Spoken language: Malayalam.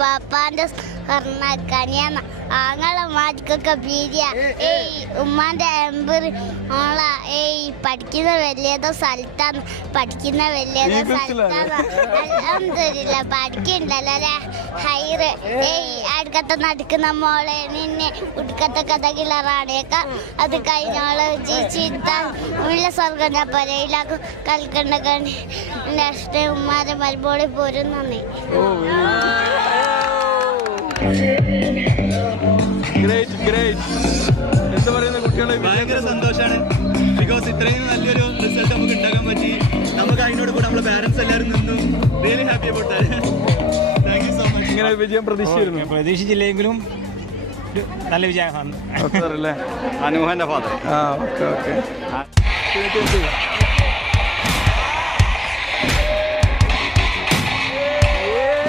ബാപ്പാന്റെ കർണക്കനിയാന്ന ആങ്ങളെ മാറ്റിക്കൊക്കെ പീരിയ ഉമ്മാന്റെ എമ്പർ ഓള പഠിക്കുന്ന വലിയതോ സ്ഥലത്താന്ന് പഠിക്കുന്ന വലിയതോ സ്ഥലത്താന്ന് അൽഹംദുലില്ലാ പഠിക്കണ്ടല്ലോ അല്ലേ ഹൈറ് അടുക്കത്തെ നടക്കുന്ന മോളെ നിന്നെ ഉടുക്കത്തെ കഥകിലറാണേക്ക അത് കഴിഞ്ഞോള് ചീത്താൻ ഉള്ള സ്വർഗം ഞാൻ പറയിലാക്കും കളിക്കണ്ട കണ്ടി നെക്സ്റ്റ് ഉമ്മാരെ മരുമ്പോളി പോരും നന്ദി. ഭയങ്കര സന്തോഷമാണ്. ബിക്കോസ് ഇത്രയും നല്ലൊരു റിസൾട്ട് നമുക്ക് ഉണ്ടാക്കാൻ പറ്റി. നമുക്ക് അതിനോട് കൂടെ നമ്മളെ പാരന്റ്സ് എല്ലാവരും നിന്നു. Really happy about that. Thank you so much. ഇങ്ങനെ വിജയം പ്രതീക്ഷിച്ചില്ലെങ്കിലും നല്ല വിജയം. അനുഹന്റെ ഫാദർ. ഓക്കെ